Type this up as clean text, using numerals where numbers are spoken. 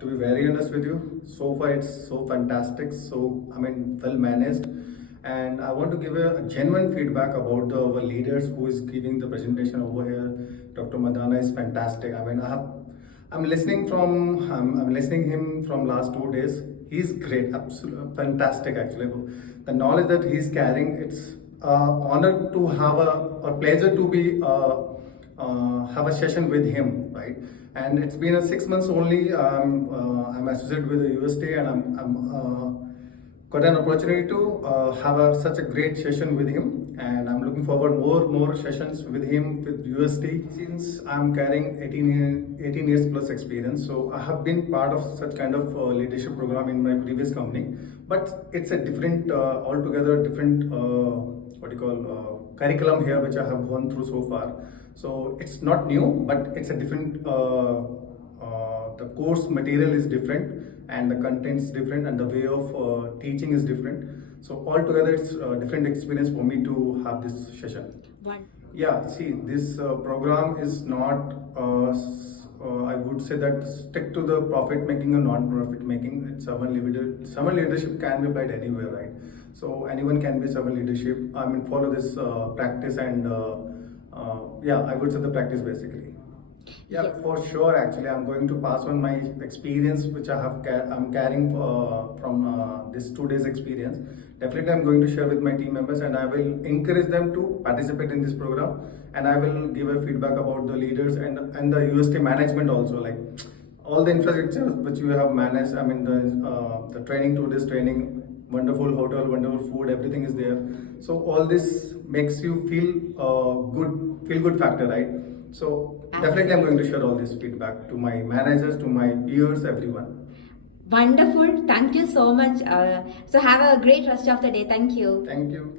To be very honest with you, so far it's so fantastic, so well managed, and I want to give a genuine feedback about our leaders who is giving the presentation over here. Dr. Madana is fantastic. I'm listening him from last 2 days. He's great, absolutely fantastic actually. The knowledge that he's carrying, it's honor to have a pleasure to be. Have a session with him, right? And it's been a 6 months only. I'm associated with the university, and I'm got an opportunity to have such a great session with him, and I'm looking forward more sessions with him with UST. Since I'm carrying 18 years plus experience, so I have been part of such kind of leadership program in my previous company, but it's a different, altogether different, what you call curriculum here, which I have gone through so far. So it's not new, but it's a different. The course material is different, and the content is different, and the way of teaching is different. So altogether, it's a different experience for me to have this session. One. Yeah, see, this program is not, I would say that stick to the profit making or non-profit making. It's servant leadership can be applied anywhere, right? So anyone can be servant leadership. Follow this practice, and yeah, I would say the practice basically. Yeah, Yes. for sure. Actually, I'm going to pass on my experience, which I'm carrying from this 2 days experience. Definitely, I'm going to share with my team members, and I will encourage them to participate in this program. And I will give a feedback about the leaders and the UST management also, like all the infrastructure which you have managed. The training, 2 days training, wonderful hotel, wonderful food, everything is there. So all this makes you feel good factor, right? So definitely I'm going to share all this feedback to my managers, to my peers, everyone. Wonderful. Thank you so much. So have a great rest of the day. Thank you. Thank you.